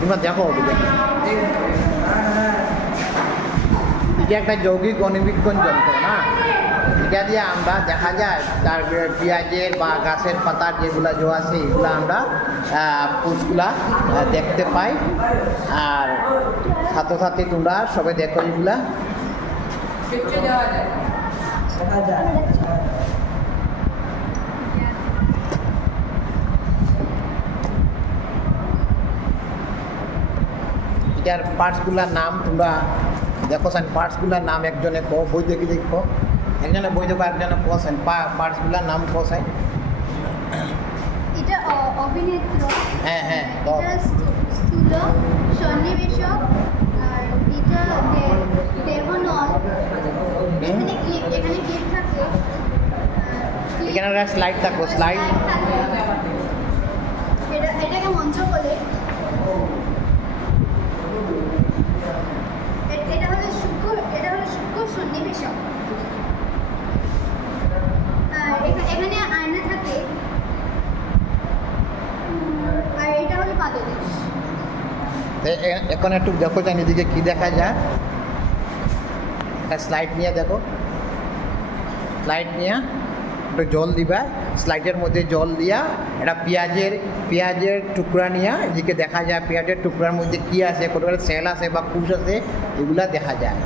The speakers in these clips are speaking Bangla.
তোমরা দেখো এটা একটা যৌগিক অণুবীক্ষণ যন্ত্র না, এটা দিয়ে আমরা দেখা যায় তার পেঁয়াজের বা গাছের পাতার যেগুলো জো আছে এগুলো আমরা কোষগুলা দেখতে পাই। আর ছাত্রছাত্রী তোমরা সবাই দেখো এগুলা এটার পার্টসগুলোর নাম তোমরা দেখো সেন পার্টসগুলোর নাম একজনে কো বই দেখি দেখো একজনে বই দেখো একজনে কোসেন পার্টসগুলোর নাম কোসেন। এটা অভিনেত্র, হ্যাঁ হ্যাঁ এটা স্থূল সন্নিবেশক, আর এটা দেহনল। এখানে ক্লিপ থাকে, এখানে একটা স্লাইড থাকো স্লাইড। এটাকে মঞ্চ বলে। এটা হলো সূক্ষ্ম সন্নিবেশক। আর এখানে আয়না থাকে, আর এটা হলো পাদদেশ। এখন একটু দেখো জানি এদিকে কি দেখা যায়, একটা স্লাইড নিয়ে দেখো, স্লাইড নিয়ে একটু জল দিবা, স্লাইডের মধ্যে জল দিয়া এটা পেঁয়াজের টুকরা নিয়ে এদিকে দেখা যায় পেঁয়াজের টুকরার মধ্যে কী আছে, কতগুলো সেল আছে বা কুশ আছে এগুলা দেখা যায়।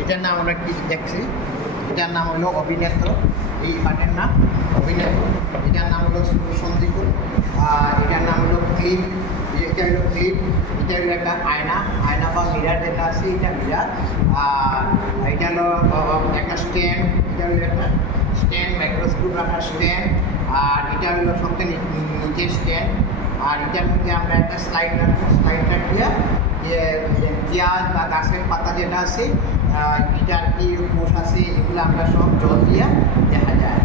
এটার নাম আমরা কি দেখছি, এটার নাম হলো অভিনেত্র, এই পার্টের নাম অভিনেত্র। এটার নাম হলো সন্ধিকুল, আর এটার নাম হলো ক্লিপ, এটা হলো ক্লিপ। এটা হলো একটা আয়না বা মিরার যেটা আছে এটা মিরার। আর এটা হলো একটা স্ট্যান্ড, এটা হলো একটা স্ট্যান্ড, মাইক্রোস্কোপ রাখার স্ট্যান্ড। আর এটা হলো সবচেয়ে নিচের স্ট্যান্ড। আর এটার মধ্যে আমরা একটা স্লাইড রাখবো, স্লাইড রাখলে যে পেঁয়াজ বা গাছের পাতা যেটা আছে এটার কি কোষ আছে এগুলো আমরা সব জল দিয়ে দেখা যায়।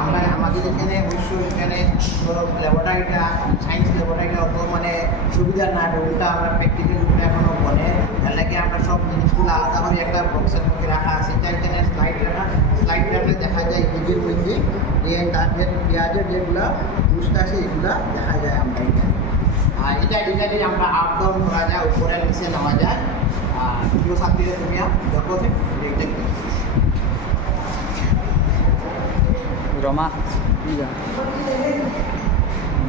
আমরা আমাদের এখানে অবশ্য এখানে ধরো ল্যাবরেটরিটা সায়েন্স ল্যাবরেটরিটা অত মানে সুবিধা না, ওটা আমরা প্র্যাকটিক্যাল রূপে এখনও বলে, তার লাগে আমরা সব জিনিসগুলো আলাদাভাবে একটা বক্সের মধ্যে রাখা আছে। এটা এখানে স্লাইড রাখলে দেখা যায় দিদির মধ্যে যে তার যে পেঁয়াজের যেগুলো কোষটা আছে এগুলা দেখা যায় আমরা এখানে। আর এটা দিয়ে আমরা আপ ডাউন করা যায়, উপরে নিচে নেওয়া যায়। আর প্রিয় ছাত্রীরা তুমি দেখো দেখতে রমা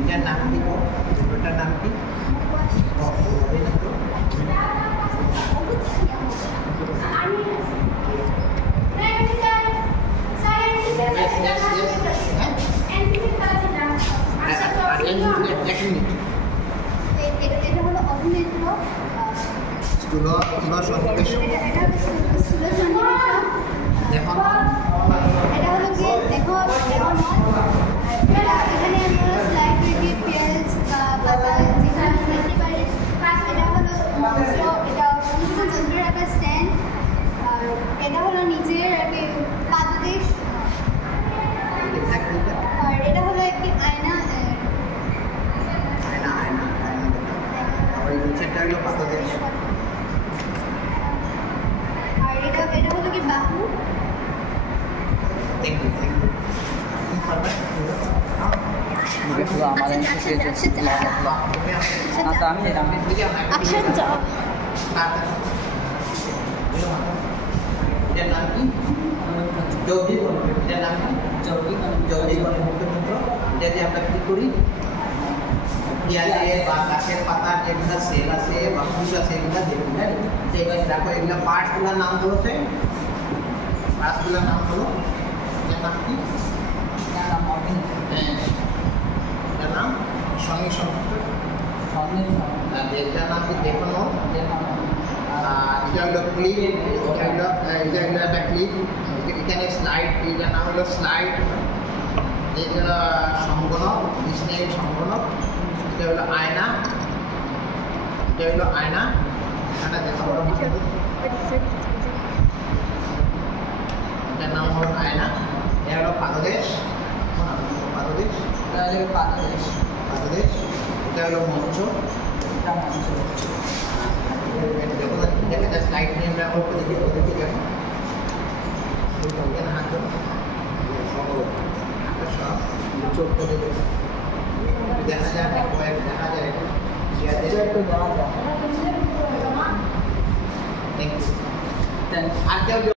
এটার নাম কি, ওটার নাম কি? এটা হলো অভিনেত্র, স্থূল সন্নিবেশক। দেখো এটা হলো কি দেখো, এখানে আমরা স্লাইড রেখে পেঁয়াজ পাতা যেখানে দেখতে পারি। এটা হলো মঞ্চ, এটা সমস্ত যন্ত্রের একটা স্ট্যান্ড। আর এটা হলো নিচের একটি পাদদেশ। আর এটা হলো একটি আয়না। আর এটা হলো কি বাহু। আমরা কি করি, পেঁয়াজের বা গাছের পাতার যেগুলো সেল আছে বা কুশ আছে এগুলো দেখি, তাই দেখো এগুলো পার্টসগুলোর নাম হলো, পার্টসগুলোর নাম হলো, এটার নাম কি? এটার নাম কি দেখানো, এটা হলো ক্লিপ, এটা হলো একটা ক্লিপ, এখানে স্লাইড, এটার নাম হলো স্লাইড, এটা সংগণক, স্নেহ সংগণক, এটা হলো আয়না, এটা হলো আয়না, আয়না দেখাবো, এটার নাম হলো আয়না, এটা হলো পাদদেশ, পাদদেশ, পাদদেশ, এটা হলো মঞ্চ, দেখা যায় স্লাইড নিয়ে আমরা অল্প দেখি, দেখি দেখো হাত সব চোখ করে দেখা যায়, দেখা যায় আর কেউ